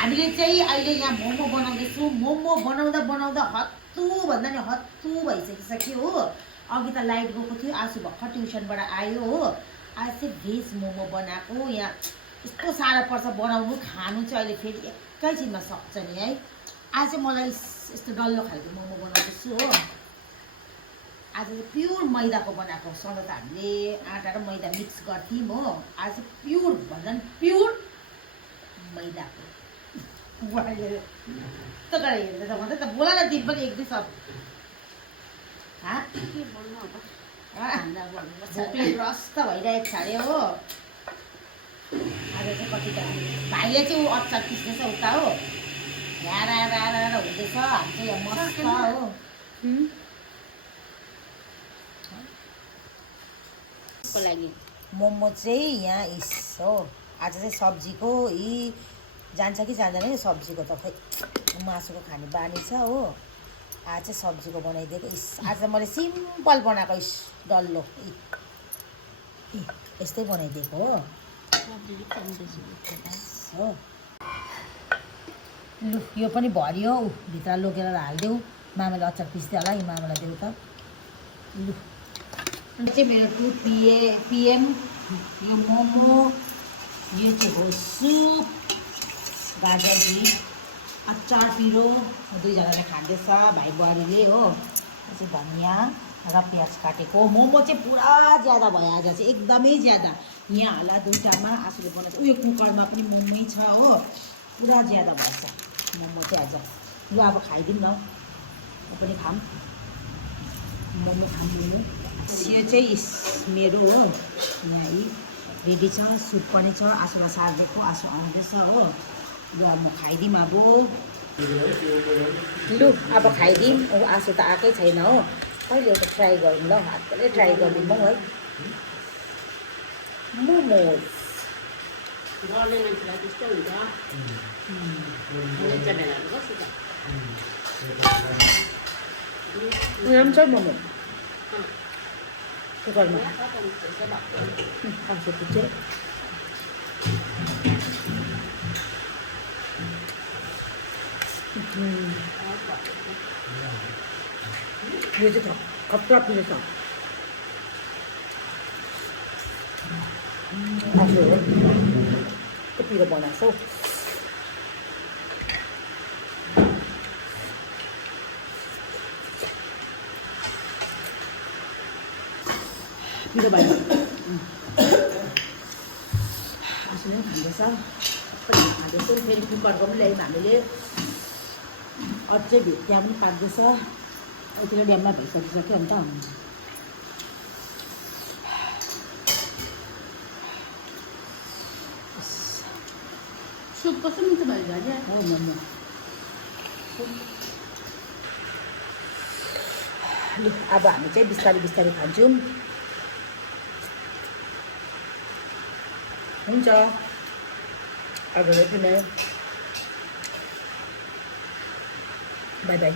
हामीले चाहिँ अहिले यहाँ मोमो बनाउँदैछौँ। मोमो बनाउँदा बनाउँदा हत्तु भन्दा नि हत्तु भइसकिसक्यो हो। अघि त लाइट गएको थियो, आजु भर्खर ट्युसनबाट आयो हो। आज चाहिँ भेज मोमो बनाएको। यहाँ यस्तो साह्रो पर्छ बनाउनु, खानु चाहिँ अहिले फेरि एकैछिनमा सक्छ नि है। आज चाहिँ मलाई यस्तो डल्लो खालको मोमो बनाउँदैछु हो। आज चाहिँ प्योर मैदाको बनाएको। सधैँ त हामीले आँटा र मैदा मिक्स गर्थ्यौँ हो। आज चाहिँ प्योर भन्दा पनि प्योर मैदाको। यस्तो गरेर हेर्दैछ मात्रै त, बोला न तिमी पनि एक दुई शब्द। भोकले ग्रस्त भइरहेको छ अरे हो। आज चाहिँ कति त भाइले चाहिँ ऊ अचार पिस्दैछ उता हो। ह्यारा हुँदैछ। हामी चाहिँ यहाँ मस्त हो। मोमो चाहिँ यहाँ इस हो। आज चाहिँ सब्जीको यी जान्छ कि जाँदैन सब्जीको त खै, मासुको खाने बानी छ हो। आज चाहिँ सब्जीको बनाइदिएको। इस आज मैले सिम्पल बनाएको। इस डल्लो यस्तै बनाइदिएको हो। लु यो पनि भरियो, भित्र लगेर हालिदेऊ। मामाले अचार पिस्दै होला, यो मामालाई देऊ त। लु चाहिँ मेरो 2 PM यो मोमो, यो चाहिँ हो सुप, गाजरजी, अचार पिरो दुईजनाले खाँदैछ भाइ बुहारीले हो। चाहिँ धनियाँ र प्याज काटेको। मोमो चाहिँ पुरा ज्यादा भयो आज चाहिँ, एकदमै ज्यादा। यहाँ होला दुईवटामा आफूले बनाएको। उयो कुकरमा पनि मोमो छ हो। पुरा ज्यादा भएछ मोमो चाहिँ आज। लु अब खाइदिउँ न, म पनि खाऊँ मोमो खाऊँ। यो चाहिँ मेरो हो, यहाँ रेडी छ। सुप पनि छ, आँसुलाई सार्दिएको। आँसु आउँदैछ हो। लु अब म खाइदिउँ अब। लु अब खाइदिउँ। आँसु त आएकै छैन हो। कहिले एउटा ट्राई गरौँ ल, हातले ट्राई गरिदिउँ है मोमोज। गर्ने मान्छेलाई त्यस्तो हुन्छ। राम्रो छ मोमो कुकरमा। आँसु पुग्छ। यो चाहिँ खतरा पिरो छ। आँसु हो कस्तो पिरो बनाएको हौ। पिरो भयो। आँसु नै खाँदैछ, खाँदैछ। फेरि कुकरको पनि ल्यायौँ हामीले। अझै त्यहाँ पनि पाक्दैछ। यतिको ड्याममा भइसकिसक्यो अन्त। सुप कस्तो मिठो भयो क्या हो मोमो। लु अब हामी चाहिँ बिस्तारै बिस्तारै खान्छौँ। हुन्छ अब बाई बाई।